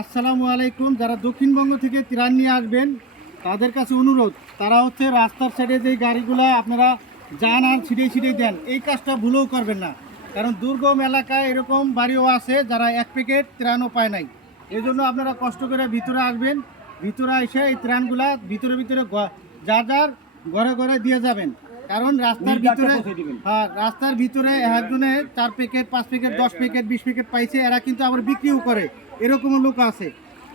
আসসালামু আলাইকুম। যারা দক্ষিণবঙ্গ থেকে ত্রাণ নিয়ে আসবেন তাদের কাছে অনুরোধ, তারা হচ্ছে রাস্তার সাইডে যে গাড়িগুলো আপনারা যান আর ছিটিয়ে দেন, এই কাজটা ভুলেও করবেন না। কারণ দুর্গম এলাকায় এরকম বাড়িও আছে যারা এক প্যাকেট ত্রাণও পায় নাই। এই জন্য আপনারা কষ্ট করে ভিতরে আসবেন, ভিতরে এসে এই ত্রাণগুলা ভিতরে যার যার ঘরে ঘরে দিয়ে যাবেন। কারণ রাস্তার ভিতরে একজনে 4 প্যাকেট 5 প্যাকেট 10 প্যাকেট 20 প্যাকেট পাইছে, এরা কিন্তু আবার বিক্রিও করে, এরকমও লোক আছে।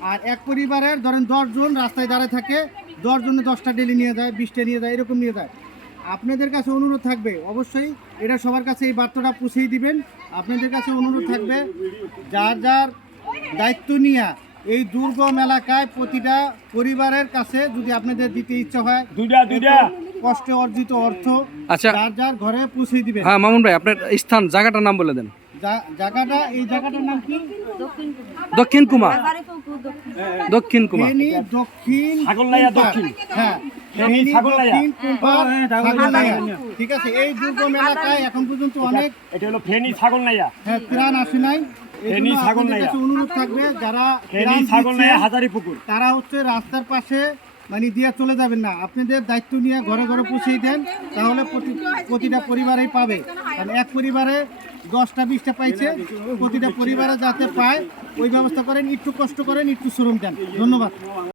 আর এক পরিবারের ধরেন 10 জন রাস্তায় দাঁড়ায় থাকে, 10 জনে 10টা ডেলি নিয়ে যায়, 20টা নিয়ে যায়, এরকম নিয়ে যায়। আপনাদের কাছে অনুরোধ থাকবে, অবশ্যই এটা সবার কাছে এই বার্তাটা পৌঁছেই দিবেন। আপনাদের কাছে অনুরোধ থাকবে, যার যার দায়িত্ব নিয়ে এই দুর্গম এলাকায় প্রতিটা পরিবারের কাছে যদি আপনাদের দিতে ইচ্ছা হয়, দুইটা কষ্টে অর্জিত অর্থ আচ্ছা যার যার ঘরে পৌঁছে দিবেন। হ্যাঁ মামুন ভাই, আপনার স্থান জায়গাটার নাম বলে দেন। এই জায়গাটার নাম কি? দক্ষিণ কুমা। দক্ষিণ কুমা, দক্ষিণ ছাগলনাইয়া দক্ষিণ। হ্যাঁ, ঠিক আছে। এই দুর্গম এলাকায় এখন পর্যন্ত অনেক এটা হলো ফেনী ছাগলনাইয়া। ত্রাণ আসে নাই। ফেনী ছাগলনাইয়া অনুরোধ থাকবে, যারা ফেনী ছাগলনাইয়া হাজারীপুকুর, তারা হচ্ছে রাস্তার পাশে মানে দিয়ে চলে যাবেন না, আপনাদের দায়িত্ব নিয়ে ঘরে ঘরে পৌঁছে দেন, তাহলে প্রতিটা পরিবারেই পাবে। কারণ এক পরিবারে 10টা 20টা পাইছে, প্রতিটা পরিবারে যাতে পায় ওই ব্যবস্থা করেন। একটু কষ্ট করেন, একটু শ্রম দেন। ধন্যবাদ।